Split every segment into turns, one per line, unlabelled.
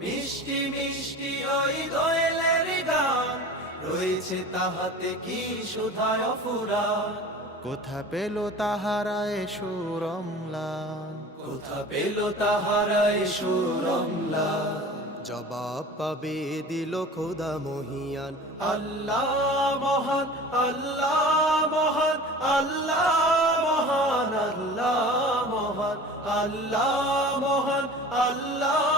মিষ্টি মিষ্টি ওই দোয়েলের গান। রয়েছে তাহাতে কি সুধায় ফুরা
কোথা পেল তাহারায় সুরমলান
কোথা পেল তাহারায় সুরমলা জবাব পাবে দিল খোদা মহিয়ান। আল্লাহ মহান আল্লাহ মহান আল্লাহ মহান আল্লাহ মহান আল্লাহ মহান আল্লাহ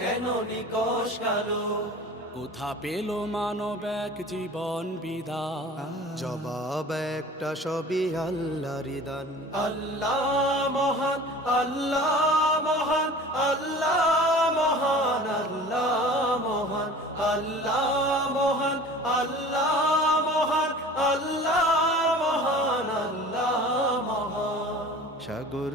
কেন নিকশ কালো?
কোথা পেল মানব এক জীবন বিধান?
জবাব একটা সবই আল্লাহর দান। আল্লাহ মহান আল্লাহ মহান আল্লাহ মহান আল্লাহ মহান আল্লাহ মহান আল্লাহ মহান আল্লাহ মহান আল্লাহ মহান।
সাগর